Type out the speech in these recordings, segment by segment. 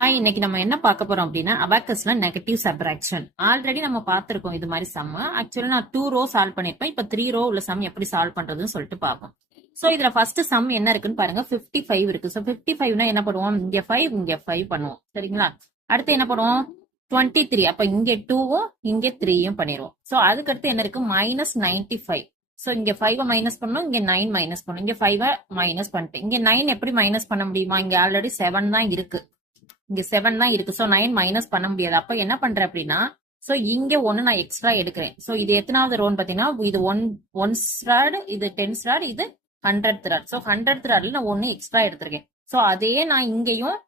இன்னைக்கு நம்ம என்ன பார்க்க போறோம் அப்படின்னா அபாக்கஸ்ல நெகட்டிவ் சப்ராக்ஷன். ஆல்ரெடி நம்ம பார்த்திருக்கோம் இது மாதிரி சம். ஆக்சுவலா நான் 2 ரோ சால்வ் பண்ணிருப்பேன். இப்ப 3 ரோ உள்ள சம் எப்படி சால்வ் பண்றதுன்னு சொல்லிட்டு பார்ப்போம். சோ இதுல ஃபர்ஸ்ட் சம் என்ன இருக்குன்னு பாருங்க. 55 இருக்கு. சோ 55னா என்ன பண்ணுவோம், இங்க 5 இங்க 5 பண்ணுவோம். சரிங்களா? அடுத்து என்ன பண்ணுவோம், 23. அப்ப இங்க 2வும் இங்க 3யும் பண்ணிடுவோம். சோ அதுக்கு அடுத்து என்ன இருக்கு, -95. சோ இங்க 5 மைனஸ் பண்ணணும், இங்க 9 மைனஸ் பண்ணணும். இங்க 5 மைனஸ் பண்ணிட்டு இங்க 9 எப்படி மைனஸ் பண்ண முடியுமா, இங்க ஆல்ரெடி 7 தான் இருக்கு. இங்க 7 தான் இருக்கு. சோ 9 மைனஸ் பண்ண முடியாது. அப்ப என்ன பண்றேன் அப்படின்னா, சோ இங்க ஒண்ணு நான் எக்ஸ்ட்ரா எடுக்கிறேன். சோ இது எத்தனாவது ரோன்னு பாத்தீங்கன்னா, இது 1 ஸ்ட்ராட், இது 10 ஸ்ட்ராட், இது 100 ஸ்ட்ராட். சோ 100 ஸ்ட்ராட்ல நான் ஒண்ணு எக்ஸ்ட்ரா எடுத்திருக்கேன். சோ அதே நான் இங்கேயும்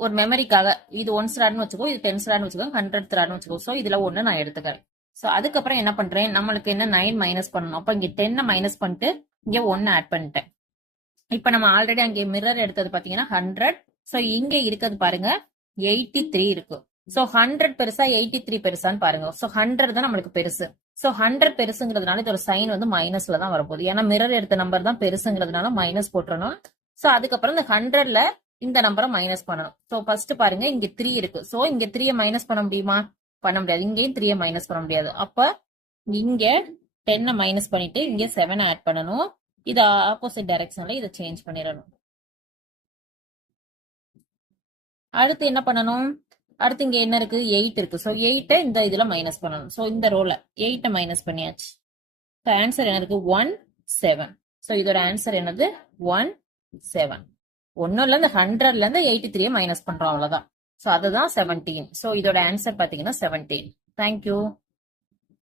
ஒரு மெமரிக்காக இது 1 ஸ்ட்ராட்னு வச்சுக்கோ, இது 10 ஸ்ட்ராட்னு வச்சுக்கோ, 100 ஸ்ட்ராட்னு வச்சுக்கோ. சோ இதுல ஒண்ணு நான் எடுத்துக்கிறேன். சோ அதுக்கப்புறம் என்ன பண்றேன், நம்மளுக்கு என்ன 9 மைனஸ் பண்ணணும். அப்ப இங்க 10 மைனஸ் பண்ணிட்டு இங்க 1 ஆட் பண்ணிட்டேன். இப்ப நம்ம ஆல்ரெடி அங்கே மிரர் எடுத்தது பாத்தீங்கன்னா 100. சோ இங்க இருக்கிறது பாருங்க 83 இருக்கு. சோ 100 பெருசா 83 பெருசான்னு பாருங்க. சோ 100 தான் நம்மளுக்கு பெருசு. சோ 100 பெருசுங்கிறதுனால இதோட சைன் வந்து மைனஸ்ல தான் வரப்போகுது. ஏன்னா மிரர் எடுத்த நம்பர் தான் பெருசுங்கிறதுனால மைனஸ் போட்டுறணும். சோ அதுக்கப்புறம் இந்த 100ல இந்த நம்பரை மைனஸ் பண்ணணும். சோ ஃபர்ஸ்ட் பாருங்க இங்க 3 இருக்கு. சோ இங்க 3 மைனஸ் பண்ண முடியுமா, பண்ண முடியாது. இங்கேயும் 3 மைனஸ் பண்ண முடியாது. அப்ப இங்க 10 மைனஸ் பண்ணிட்டு இங்க 7 ஆட் பண்ணணும். இது ஆப்போசிட் டைரக்ஷன்ல இதை சேஞ்ச் பண்ணிடணும். அடுத்து என்ன பண்ணணும், அடுத்து இங்க என்ன இருக்கு, 8 இருக்கு. சோ 8 இந்த இதுல மைனஸ் பண்ணணும். சோ இந்த ரோல 8 மைனஸ் பண்ணியாச்சு. ஆன்சர் என்ன இருக்கு, 1 7. சோ இதோட ஆன்சர் என்னது, 1 7. ஒன்னும் இல்ல, இந்த 100ல இருந்து 83 மைனஸ் பண்றோம், அவ்வளவுதான். சோ அதுதான் 17. சோ இதோட ஆன்சர் பாத்தீங்கன்னா 17. தேங்க்யூ.